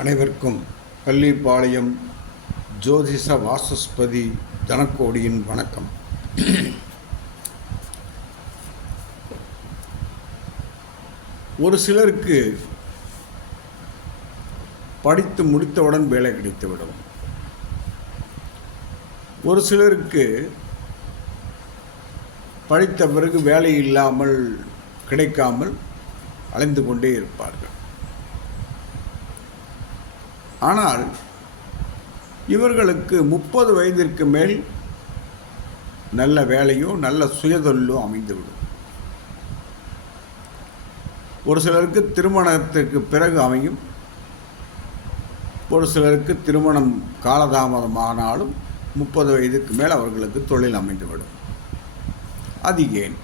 அனைவருக்கும் பள்ளிப்பாளையம் ஜோதிஷ வாசஸ்பதி தனக்கோடியின் வணக்கம். ஒரு சிலருக்கு படித்து முடித்தவுடன் வேலை கிடைத்துவிடும். ஒரு சிலருக்கு படித்த பிறகு வேலை இல்லாமல் கிடைக்காமல் அலைந்து கொண்டே இருப்பார்கள். ஆனால் இவர்களுக்கு 30 வயதிற்கு மேல் நல்ல வேலையோ நல்ல சுயதொழிலோ அமைந்துவிடும். ஒரு சிலருக்கு திருமணத்திற்கு பிறகு அமையும், ஒரு சிலருக்கு திருமணம் காலதாமதமானாலும் 30 வயதுக்கு மேல் அவர்களுக்கு தொழில் அமைந்துவிடும். அது ஏன்?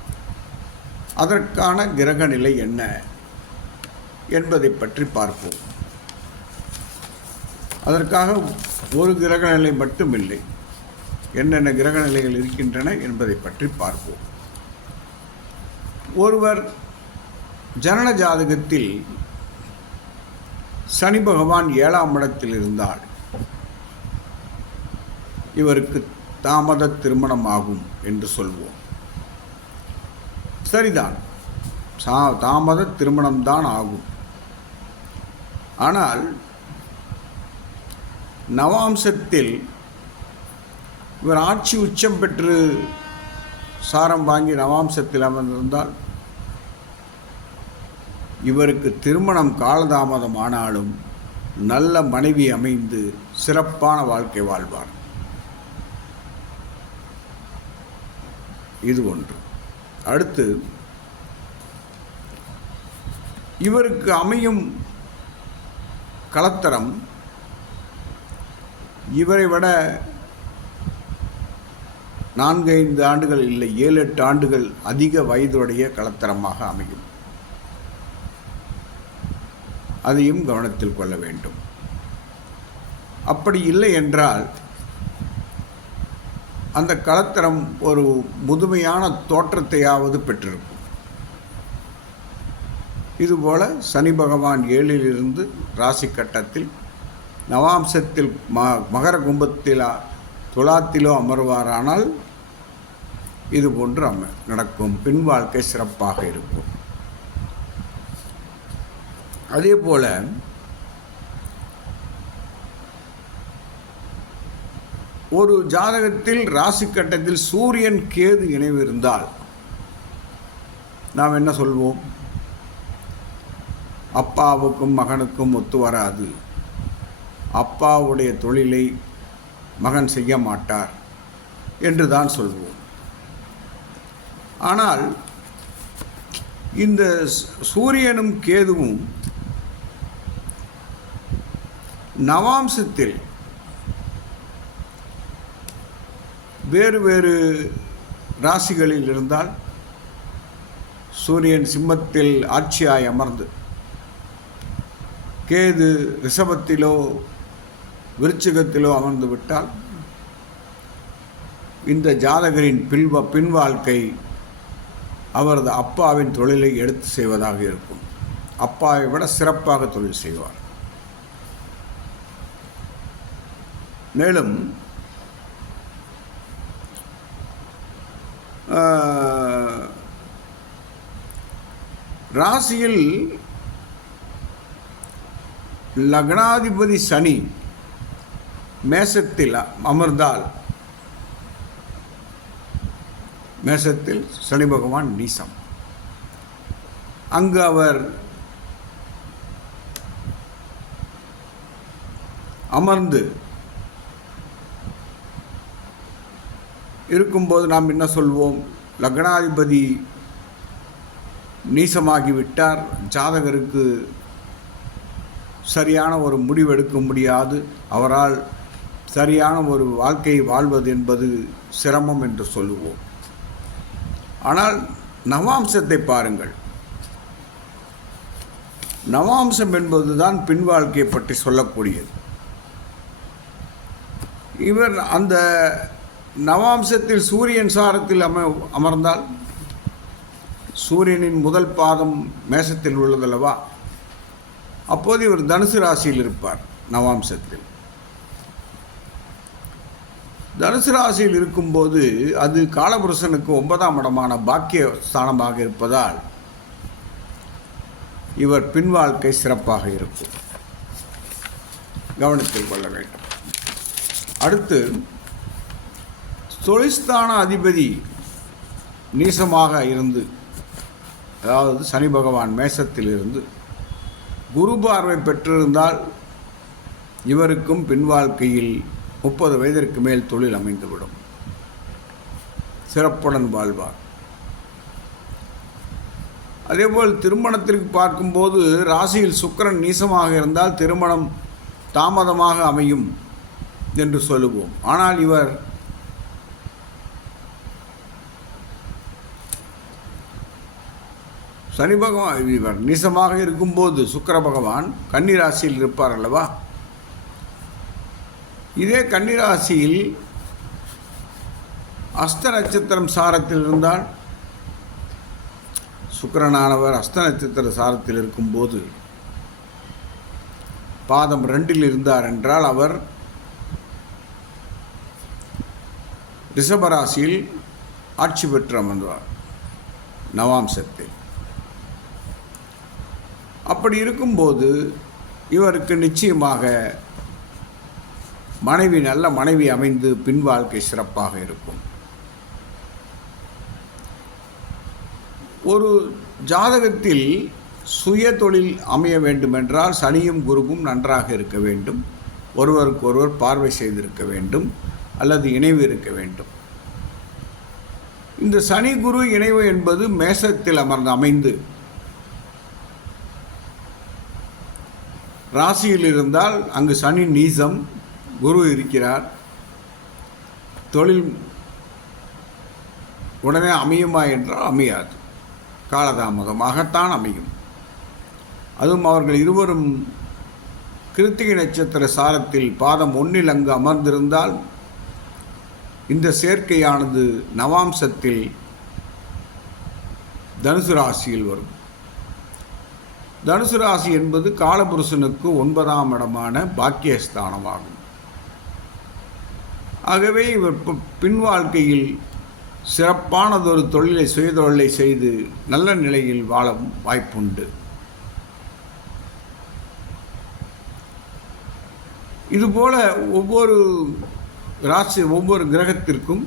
அதற்கான கிரக நிலை என்ன என்பதை பற்றி பார்ப்போம். அதற்காக ஒரு கிரக நிலை மட்டும் இல்லை, என்னென்ன கிரக நிலைகள் இருக்கின்றன என்பதை பற்றி பார்ப்போம். ஒருவர் ஜனன ஜாதகத்தில் சனி பகவான் 7ஆம் இடத்தில் இருந்தால் இவருக்கு தாமத திருமணம் ஆகும் என்று சொல்வோம். சரிதான், தாமத திருமணம்தான் ஆகும். ஆனால் நவாம்சத்தில் இவர் ஆட்சி உச்சம் பெற்று சாரம் வாங்கி நவாம்சத்தில் அமர்ந்திருந்தால் இவருக்கு திருமணம் காலதாமதம் ஆனாலும் நல்ல மனைவி அமைந்து சிறப்பான வாழ்க்கை வாழ்வார். இது ஒன்று. அடுத்து, இவருக்கு அமையும் கலத்தரம் இவரை விட 4-5 ஆண்டுகள் இல்லை, 7-8 ஆண்டுகள் அதிக வயதுடைய கலத்தரமாக அமையும். அதையும் கவனத்தில் கொள்ள வேண்டும். அப்படி இல்லை என்றால் அந்த கலத்தரம் ஒரு முதுமையான தோற்றத்தையாவது பெற்றிருக்கும். இதுபோல சனி பகவான் 7லிருந்து ராசி கட்டத்தில் நவாம்சத்தில் மகர கும்பத்தில் துலாத்திலோ அமர்வாரானால் இது போன்று நடக்கும். பின் வாழ்க்கை சிறப்பாக இருக்கும். அதே போல ஒரு ஜாதகத்தில் ராசி கட்டத்தில் சூரியன் கேது இணைவு இருந்தால் நாம் என்ன சொல்வோம்? அப்பாவுக்கும் மகனுக்கும் ஒத்து வராது, அப்பாவுடைய தொழிலை மகன் செய்ய மாட்டார் என்று தான் சொல்வோம். ஆனால் இந்த சூரியனும் கேதுவும் நவாம்சத்தில் வேறு வேறு ராசிகளில் இருந்தால், சூரியன் சிம்மத்தில் ஆட்சியாய் அமர்ந்து கேது ரிஷபத்திலோ விருச்சிகத்திலோ அமர்ந்து விட்டால் இந்த ஜாதகரின் பின் வாழ்க்கை அவரது அப்பாவின் தொழிலை எடுத்து செய்வதாக இருக்கும். அப்பாவை விட சிறப்பாக தொழில் செய்வார். மேலும் ராசியில் லக்னாதிபதி சனி மேசத்தில் அமர்ந்தால், மேசத்தில் சனி பகவான் நீசம், அங்கு அவர் அமர்ந்து இருக்கும்போது நாம் என்ன சொல்வோம்? லக்னாதிபதி நீசமாகிவிட்டார், ஜாதகருக்கு சரியான ஒரு முடிவெடுக்க முடியாது, அவரால் சரியான ஒரு வாழ்க்கையை வாழ்வது என்பது சிரமம் என்று சொல்லுவோம். ஆனால் நவாம்சத்தை பாருங்கள். நவாம்சம் என்பதுதான் பின் வாழ்க்கையை பற்றி சொல்லக்கூடியது. இவர் அந்த நவாம்சத்தில் சூரியன் சாரத்தில் அமர்ந்தால், சூரியனின் முதல் பாதம் மேசத்தில் உள்ளதல்லவா, அப்போது இவர் தனுசு ராசியில் இருப்பார். நவாம்சத்தில் தனுசு ராசியில் இருக்கும்போது அது காலபுருஷனுக்கு 9ஆம் இடமான பாக்கிய ஸ்தானமாக இருப்பதால் இவர் பின் வாழ்க்கை சிறப்பாக இருக்கும். கவனத்தில் கொள்ள வேண்டும். அடுத்து தொழில்ஸ்தான அதிபதி நீசமாக இருந்து, அதாவது சனி பகவான் மேசத்தில் இருந்து குரு பார்வை பெற்றிருந்தால் இவருக்கும் பின் வாழ்க்கையில் 30 வயதிற்கு மேல் தொழில் அமைந்துவிடும். சிறப்புடன் வாழ்வார். அதேபோல் திருமணத்திற்கு பார்க்கும்போது ராசியில் சுக்கிரன் நீசமாக இருந்தால் திருமணம் தாமதமாக அமையும் என்று சொல்லுவோம். ஆனால் இவர் சனி பகவான் இவர் நீசமாக இருக்கும்போது சுக்கிர பகவான் கன்னி ராசியில் இருப்பார் அல்லவா? இதே கன்னிராசியில் அஸ்த நட்சத்திரம் சாரத்தில் இருந்தால், சுக்கிரனானவர் அஸ்த நட்சத்திர சாரத்தில் இருக்கும்போது பாதம் 2இல் இருந்தார் என்றால் அவர் ரிஷபராசியில் ஆட்சி பெற்று அமர்ந்தார் நவாம்சத்தில். அப்படி இருக்கும்போது இவருக்கு நிச்சயமாக நல்ல மனைவி அமைந்து பின் வாழ்க்கை சிறப்பாக இருக்கும். ஒரு ஜாதகத்தில் சுய தொழில் அமைய வேண்டுமென்றால் சனியும் குருவும் நன்றாக இருக்க வேண்டும். ஒருவருக்கொருவர் பார்வை செய்திருக்க வேண்டும் அல்லது இணைவு இருக்க வேண்டும். இந்த சனி குரு இணைவு என்பது மேசத்தில் அமைந்து ராசியில் இருந்தால் அங்கு சனி நீசம், குரு இருக்கிறார். தொழில் உடனே அமையுமா என்றால் அமையாது, காலதாமதமாகத்தான் அமையும். அதுவும் அவர்கள் இருவரும் கிருத்திகை நட்சத்திர சாரத்தில் பாதம் 1இல் அங்கு அமர்ந்திருந்தால் இந்த சேர்க்கையானது நவாம்சத்தில் தனுசு ராசியில் வரும். தனுசு ராசி என்பது காலபுருஷனுக்கு 9ஆம் இடமான பாக்கியஸ்தானமாகும். ஆகவே இவர் பின் வாழ்க்கையில் சிறப்பானதொரு சுயதொழிலை செய்து நல்ல நிலையில் வாழ வாய்ப்புண்டு. இதுபோல ஒவ்வொரு கிரகத்திற்கும்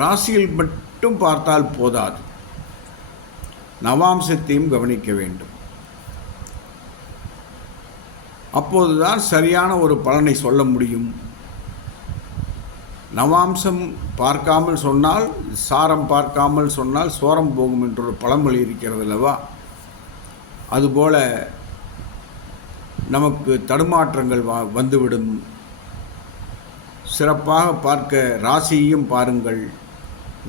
ராசியில் மட்டும் பார்த்தால் போதாது, நவாம்சத்தையும் கவனிக்க வேண்டும். அப்போதுதான் சரியான ஒரு பலனை சொல்ல முடியும். நவாம்சம் பார்க்காமல் சொன்னால், சாரம் பார்க்காமல் சொன்னால் சோரம் போகும் என்ற ஒரு பழமொழி இருக்கிறது அல்லவா? அதுபோல நமக்கு தடுமாற்றங்கள் வந்துவிடும். சிறப்பாக பார்க்க ராசியையும் பாருங்கள்,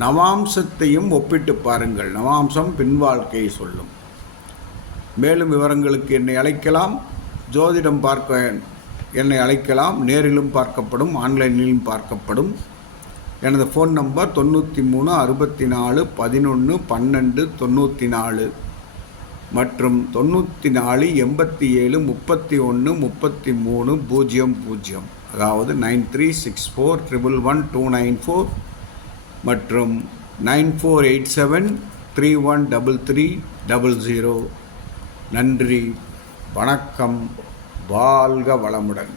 நவாம்சத்தையும் ஒப்பிட்டு பாருங்கள். நவாம்சம் பின் வாழ்க்கையை சொல்லும். மேலும் விவரங்களுக்கு என்னை அழைக்கலாம். ஜோதிடம் பார்க்க என்னை அழைக்கலாம். நேரிலும் பார்க்கப்படும், ஆன்லைனிலும் பார்க்கப்படும். எனது ஃபோன் நம்பர் 93 64 11 12 94 மற்றும் 94 87 31 33 00, அதாவது 9364111294 மற்றும் 9487313300. நன்றி, வணக்கம், வாழ்க வளமுடன்.